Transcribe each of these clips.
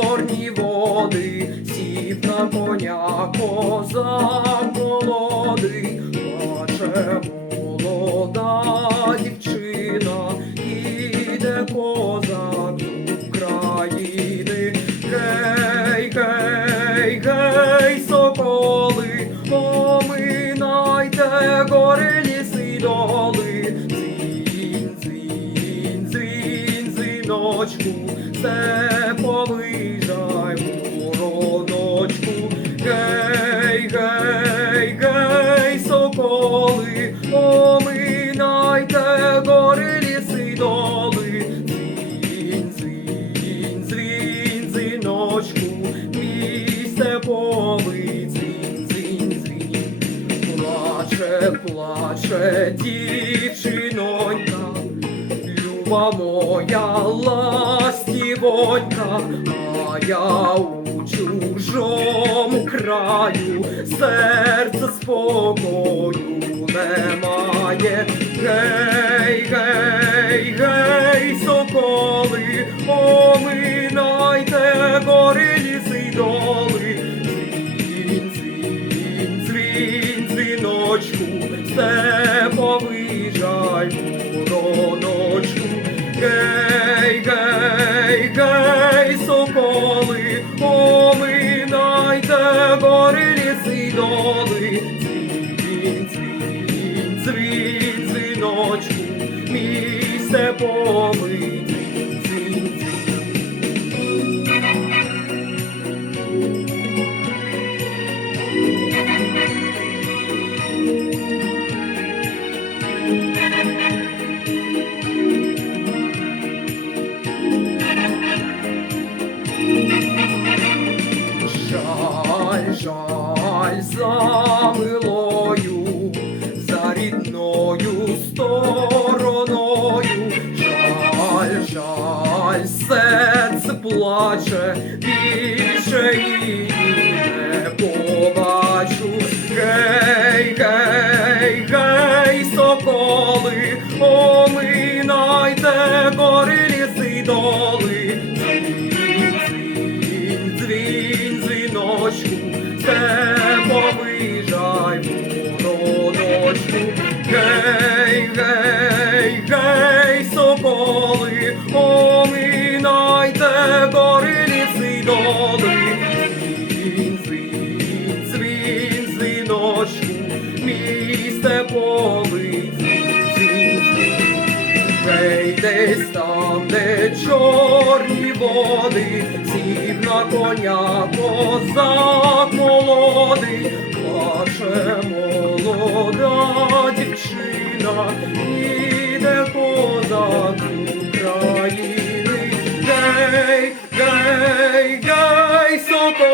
чорні води, сів на коня козак молодий, плаче молода дівчина. Все повижай, вороночку. Гей, гей, гей, соколи, оминайте гори ліси доли. Дзвін, дзвін, дзвін, дзвіночку, місце повий, дзвін, дзвін, дзвін. Плаче, плаче дівчинонька, люба моя ластівонька, а я у чужому краю, серце спокою немає. Гей, гей, гей, соколи, оминайте гори ліси доли. Дзвін, дзвін, дзвін, дзвіночку, все й. Дзвін, дзвін, дзвін, дзвіночку, місце повий, дзвін, дзвін. Жаль, жаль за милою, за рідною стороною. Жаль, жаль, серце плаче, більше її гей, соколи, оминайте й доли. Дзвін, дзвін, дзвін, дзвіночку, місце повий, дзвін, дзвін, дзвін. Гей, десь там, де чорні води, сів на коня козак молодий, плаче молода дівчина,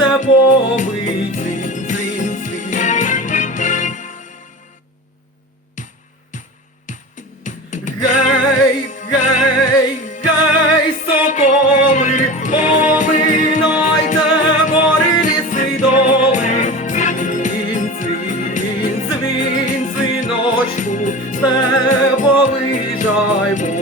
небовий цин, цин, цин. Гей, гей, гей, соколи, оминайте гори ліси доли. Цин, цин, цин, циночку, з неба вижаймо.